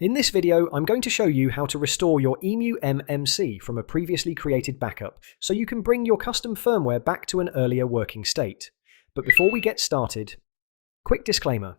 In this video, I'm going to show you how to restore your EmuMMC from a previously created backup so you can bring your custom firmware back to an earlier working state. But before we get started, quick disclaimer.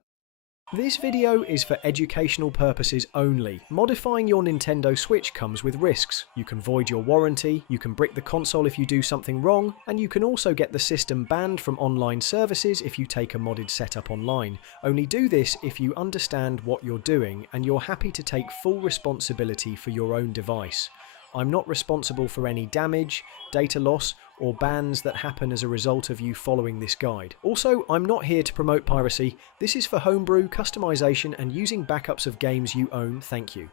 This video is for educational purposes only. Modifying your Nintendo Switch comes with risks. You can void your warranty, you can brick the console if you do something wrong, and you can also get the system banned from online services if you take a modded setup online. Only do this if you understand what you're doing and you're happy to take full responsibility for your own device. I'm not responsible for any damage, data loss, or bans that happen as a result of you following this guide. Also, I'm not here to promote piracy. This is for homebrew, customization, and using backups of games you own, thank you.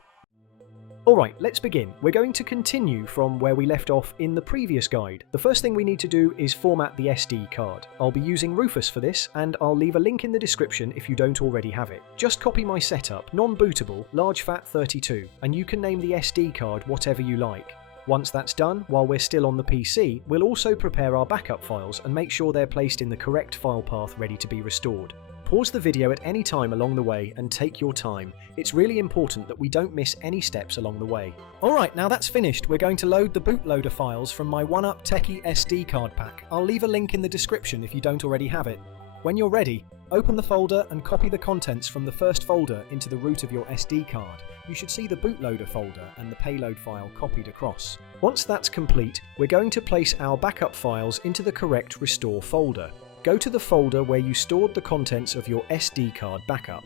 Alright, let's begin. We're going to continue from where we left off in the previous guide. The first thing we need to do is format the SD card. I'll be using Rufus for this, and I'll leave a link in the description if you don't already have it. Just copy my setup, non-bootable, large fat 32, and you can name the SD card whatever you like. Once that's done, while we're still on the PC, we'll also prepare our backup files and make sure they're placed in the correct file path ready to be restored. Pause the video at any time along the way and take your time. It's really important that we don't miss any steps along the way. Alright, now that's finished, we're going to load the bootloader files from my 1UP Techie SD card pack. I'll leave a link in the description if you don't already have it. When you're ready, open the folder and copy the contents from the first folder into the root of your SD card. You should see the bootloader folder and the payload file copied across. Once that's complete, we're going to place our backup files into the correct restore folder. Go to the folder where you stored the contents of your SD card backup.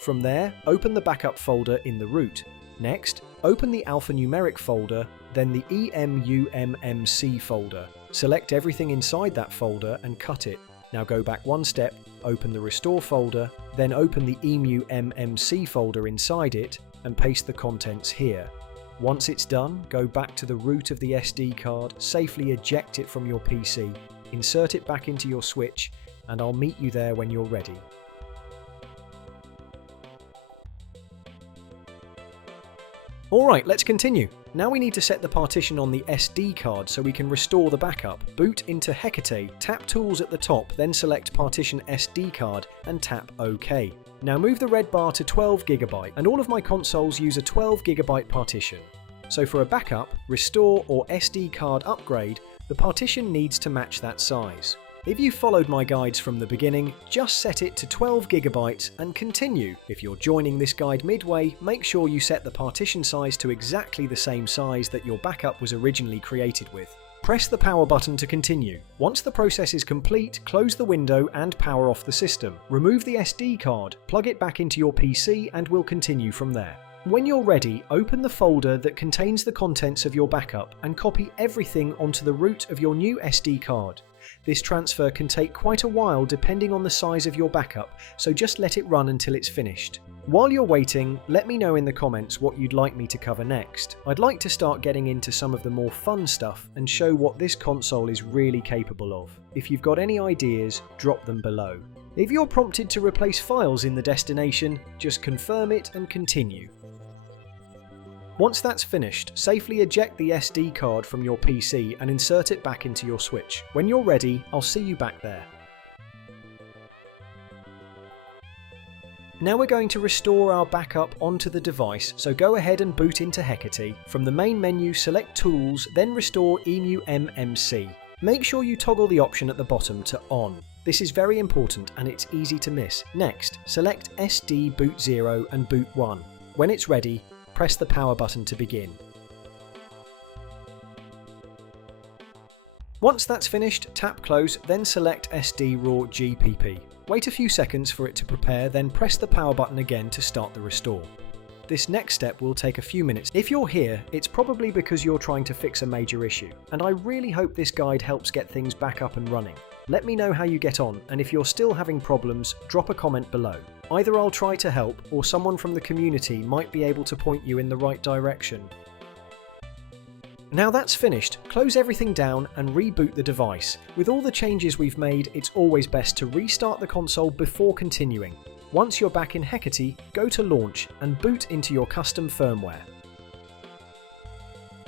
From there, open the backup folder in the root. Next, open the alphanumeric folder, then the EmuMMC folder. Select everything inside that folder and cut it. Now go back one step, open the restore folder, then open the EmuMMC folder inside it and paste the contents here. Once it's done, go back to the root of the SD card, safely eject it from your PC, insert it back into your Switch, and I'll meet you there when you're ready. Alright, let's continue. Now we need to set the partition on the SD card so we can restore the backup. Boot into Hekate, tap Tools at the top, then select Partition SD card and tap OK. Now move the red bar to 12GB, and all of my consoles use a 12GB partition. So for a backup, restore, or SD card upgrade, the partition needs to match that size. If you followed my guides from the beginning, just set it to 12GB and continue. If you're joining this guide midway, make sure you set the partition size to exactly the same size that your backup was originally created with. Press the power button to continue. Once the process is complete, close the window and power off the system. Remove the SD card, plug it back into your PC, and we'll continue from there. When you're ready, open the folder that contains the contents of your backup and copy everything onto the root of your new SD card. This transfer can take quite a while depending on the size of your backup, so just let it run until it's finished. While you're waiting, let me know in the comments what you'd like me to cover next. I'd like to start getting into some of the more fun stuff and show what this console is really capable of. If you've got any ideas, drop them below. If you're prompted to replace files in the destination, just confirm it and continue. Once that's finished, safely eject the SD card from your PC and insert it back into your Switch. When you're ready, I'll see you back there. Now we're going to restore our backup onto the device, so go ahead and boot into Hekate. From the main menu, select Tools, then restore EmuMMC. Make sure you toggle the option at the bottom to On. This is very important and it's easy to miss. Next, select SD BOOT0 and BOOT1. When it's ready, press the power button to begin. Once that's finished, tap Close, then select SD RAW GPP. Wait a few seconds for it to prepare, then press the power button again to start the restore. This next step will take a few minutes. If you're here, it's probably because you're trying to fix a major issue, and I really hope this guide helps get things back up and running. Let me know how you get on, and if you're still having problems, drop a comment below. Either I'll try to help, or someone from the community might be able to point you in the right direction. Now that's finished, close everything down and reboot the device. With all the changes we've made, it's always best to restart the console before continuing. Once you're back in Hekate, go to Launch and boot into your custom firmware.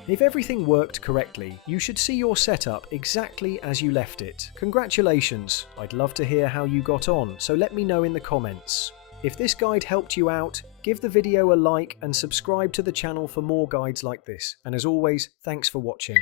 If everything worked correctly, you should see your setup exactly as you left it. Congratulations! I'd love to hear how you got on, so let me know in the comments. If this guide helped you out, Give the video a like and subscribe to the channel for more guides like this. And as always, thanks for watching.